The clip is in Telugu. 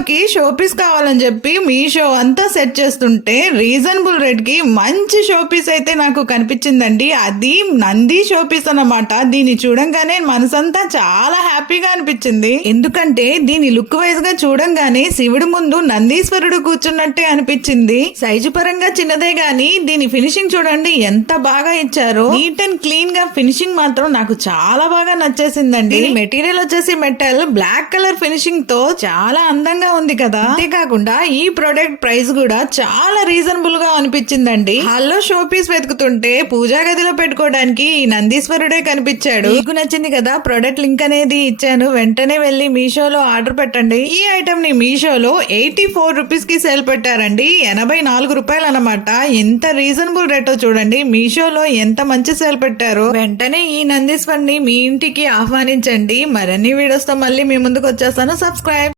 ఇంట్లోకి షోపీస్ కావాలని చెప్పి మీషో అంతా సెట్ చేస్తుంటే రీజనబుల్ రేట్ కి మంచి షోపీస్ అయితే నాకు కనిపించిందండి. అది నంది షోపీస్ అన్నమాట. దీన్ని చూడంగానే మనసంతా చాలా హ్యాపీగా అనిపించింది. ఎందుకంటే దీని లుక్ వైజ్ గా చూడంగానే శివుడు ముందు నందీశ్వరుడు కూర్చున్నట్టే అనిపించింది. సైజు పరంగా చిన్నదే గాని దీని ఫినిషింగ్ చూడండి ఎంత బాగా ఇచ్చారో. నీట్ అండ్ క్లీన్ గా ఫినిషింగ్ మాత్రం నాకు చాలా బాగా నచ్చేసిందండి. మెటీరియల్ వచ్చేసి మెటల్ బ్లాక్ కలర్ ఫినిషింగ్ తో చాలా అందంగా ఉంది కదా. అంతేకాకుండా ఈ ప్రొడక్ట్ ప్రైస్ కూడా చాలా రీజనబుల్ గా అనిపించిందండి. హాల్లో షో పీస్ వెతుకుతుంటే పూజా గదిలో పెట్టుకోవడానికి ఈ నందీశ్వరుడే కనిపించాడు. మీకు నచ్చింది కదా. ప్రొడక్ట్ లింక్ అనేది ఇచ్చాను, వెంటనే వెళ్లి మీషోలో ఆర్డర్ పెట్టండి. ఈ ఐటమ్ ని మీషోలో 84 రూపీస్ కి సేల్ పెట్టారండి. 84 రూపాయలు అనమాట. ఎంత రీజనబుల్ రేటో చూడండి. మీషోలో ఎంత మంచి సేల్ పెట్టారో. వెంటనే ఈ నందీశ్వరుని మీ ఇంటికి ఆహ్వానించండి. మరిన్ని వీడియోస్ తో మళ్ళీ మీ ముందుకు వచ్చేస్తాను. సబ్స్క్రైబ్.